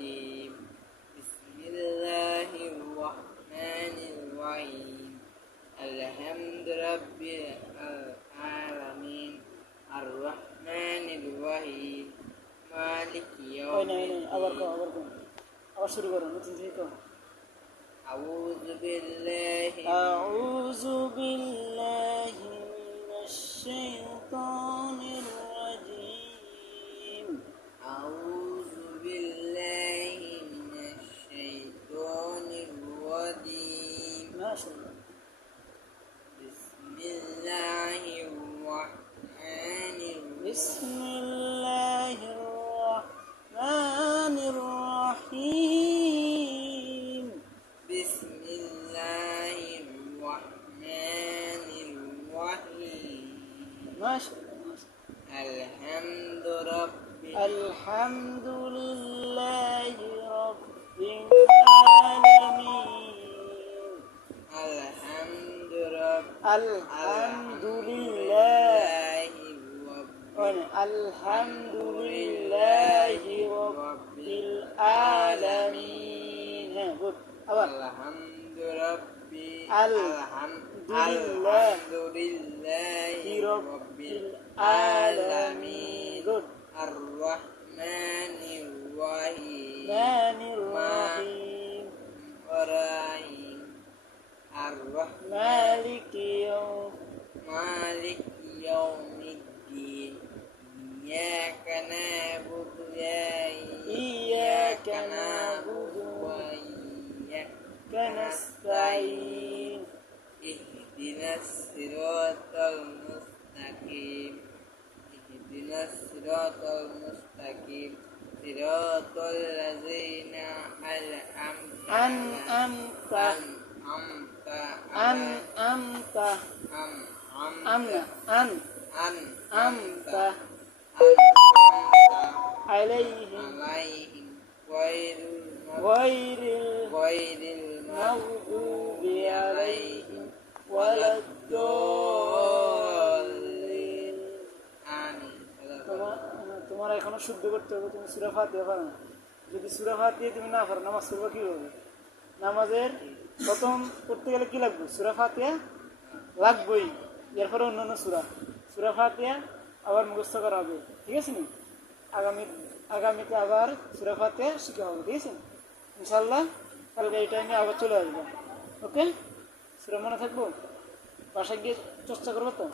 الرجيم بسم الله الرحمن الرحيم الحمد رب العالمين الرحمن الرحيم مالك يوم الدين أعوذ بالله من الشيطان الرجيم أعوذ بالله من الشيطان الرجيم بسم الله الرحمن الرحيم بسم الله الرحمن الرحيم بسم الله الرحمن الرحيم ما شاء الله الحمد لله رب العالمين الحمد لله رب العالمين الحمد لله رب العالمين الرحمن الرحيم مالك يوم الدين إياك نعبد وإياك نستعين اهدنا الصراط المستقيم صراط الذين أنعمت عليهم غير المغضوب عليهم ولا الضالين آمين তোমার এখনো শুদ্ধ করতে হবে তুমি সূরা ফাতিহা পারো না যদি সূরা ফাতিহা তুমি না পারো নামাজ পড়বা কিভাবে নামাজের প্রথম করতে গেলে কি লাগবে সূরা ফাতিহা লাগবেই এরপরে অন্যান্য সূরা ফাতিহা আবার মুখস্থ করা হবে ঠিক আছে নি আগামীতে আবার সূরা ফাতিহা শিখা হবে ঠিক আছে ইনশাআল্লাহ কালকে এই টাইমে আবার চলে আসবো ওকে সূরা মনে থাকবো বাসায় গিয়ে চর্চা করবো তো